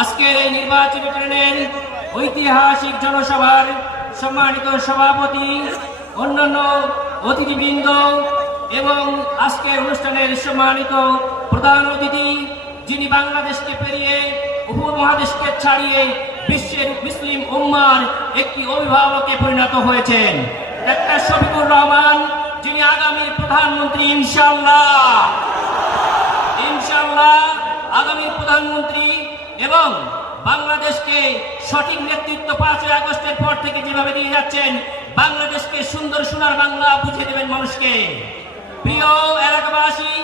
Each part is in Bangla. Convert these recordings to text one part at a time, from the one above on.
আজকের এই নির্বাচনী ট্রেনের ঐতিহাসিক জনসভার সম্মানিত সভাপতি, অন্যান্য অতিথিবৃন্দ এবং আজকের অনুষ্ঠানের সম্মানিত প্রধান অতিথি, যিনি বাংলাদেশকে পেরিয়ে উপমহাদেশকে ছাড়িয়ে বিশ্বের মুসলিম উম্মার একটি অভিভাবকে পরিণত হয়েছেন, ডাক্তার শফিকুর রহমান, যিনি আগামীর প্রধানমন্ত্রী ইনশাআল্লাহ আগামীর প্রধানমন্ত্রী এবং বাংলাদেশকে সঠিক নেতৃত্ব 5ই আগস্টের পর থেকে যেভাবে দিয়ে যাচ্ছেন, বাংলাদেশকে সুন্দর সোনার বাংলা বুঝিয়ে দেবেন মানুষকে। প্রিয় এলাকাবাসী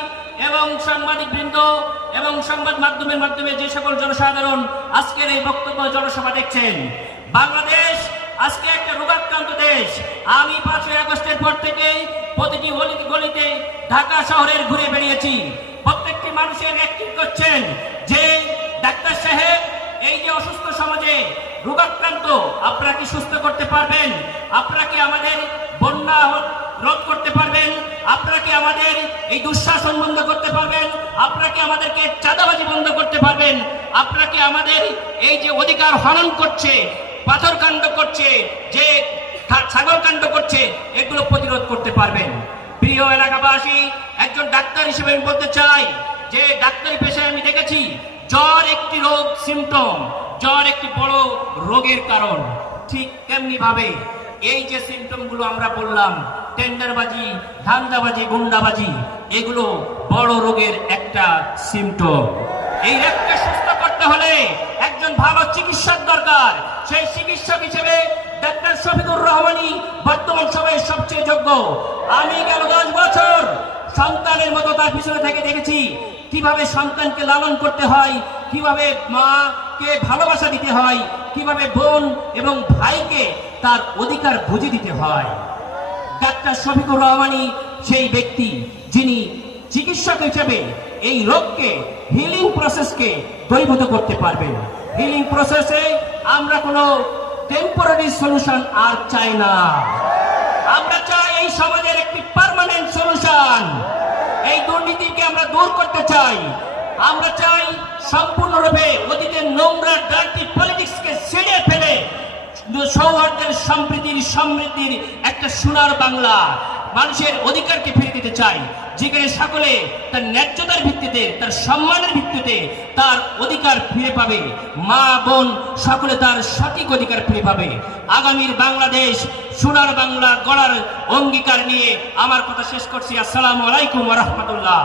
এবং সাংবাদিক বৃন্দ এবং সংবাদ মাধ্যমের মাধ্যমে যে সকল জনসাধারণ আজকের এই বক্তব্য জনসভা দেখছেন, বাংলাদেশ আজকে একটা রোগাক্রান্ত দেশ। আমি 5ই আগস্টের পর থেকে প্রতিটি গলিতে ঢাকা শহরের ঘুরে বেরিয়েছি। প্রত্যেকটি মানুষের অ্যাক্টিভ করছেন যে ডাক্তার সাহেব, এই যে অসুস্থ সমাজে রোগাক্রান্ত, আপনারা কি সুস্থ করতে পারবেন? আপনারা কি আমাদের বন্যা রোধ করতে পারবেন? আপনারা কি আমাদের এই দুঃশাসন বন্ধ করতে পারবেন? আপনারা কি আমাদেরকে চাঁদাবাজি বন্ধ করতে পারবেন? আপনারা কি আমাদের এই যে অধিকার হনন করছে, পাথর কাণ্ড করছে, যে ছাগল কাণ্ড করছে, এগুলো প্রতিরোধ করতে পারবেন? প্রিয় এলাকাবাসী, একজন ডাক্তার হিসেবে আমি বলতে চাই যে ডাক্তারি পেশায় আমি দেখেছি জ্বর একটি রোগ, সিমটম, জ্বর একটি বড় রোগের কারণ। ঠিক তেমনি ভাবে এই যে সিমটম গুলো আমরা বললাম, টেন্ডারবাজি, ধান্দাবাজি, গুন্ডাবাজি, এগুলো বড় রোগের একটা সিমটম। এই রোগকে সুস্থ করতে হলে একজন ভালো চিকিৎসক দরকার। সেই চিকিৎসক হিসেবে ডাক্তার শফিকুর রহমানই বর্তমান সময়ে সবচেয়ে যোগ্য। আমি গেল 10 বছর সন্তানের মতো তার পিছনে থেকে দেখেছি কিভাবে সন্তানকে লালন করতে হয়, কিভাবে মাকে ভালোবাসা দিতে হয়, কিভাবে বোন এবং ভাইকে তার অধিকার বুঝিয়ে দিতে হয়। ডাক্তার শফিকুর রহমানই সেই ব্যক্তি যিনি চিকিৎসক হিসেবে এই রোগকে, হিলিং প্রসেসকে দূরীভূত করতে পারবেন। হিলিং প্রসেসে আমরা কোনো টেম্পোরারি সলিউশন আর চাই না। আমরা চাই এই সমাজের একটি পার্মানেন্ট সলিউশন। এই দুর্নীতিকে আমরা দূর করতে চাই। আমরা চাই সম্পূর্ণরূপে অতীতের নোংরা ডার্টি পলিটিক্সকে ছেড়ে ফেলে সৌহার্দ্যের, সম্প্রীতির, সমৃদ্ধির একটা সোনার বাংলা, মানুষের অধিকারকে ফিরে দিতে চাই, যেখানে সকলে তার ন্যায্যতার ভিত্তিতে, তার সম্মানের ভিত্তিতে তার অধিকার ফিরে পাবে। মা বোন সকলে তার সঠিক অধিকার ফিরে পাবে। আগামীর বাংলাদেশ সোনার বাংলা গড়ার অঙ্গীকার নিয়ে আমার কথা শেষ করছি। আসসালামু আলাইকুম ওয়া রাহমাতুল্লাহ।